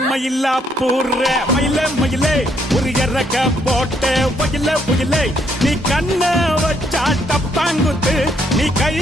மயிலா பூர்ற மயில மயிலே ஒரு இறக்க போட்ட ஒயில ஒயிலே நீ கண்ண வச்சா டப்பாங்குத்து நீ கை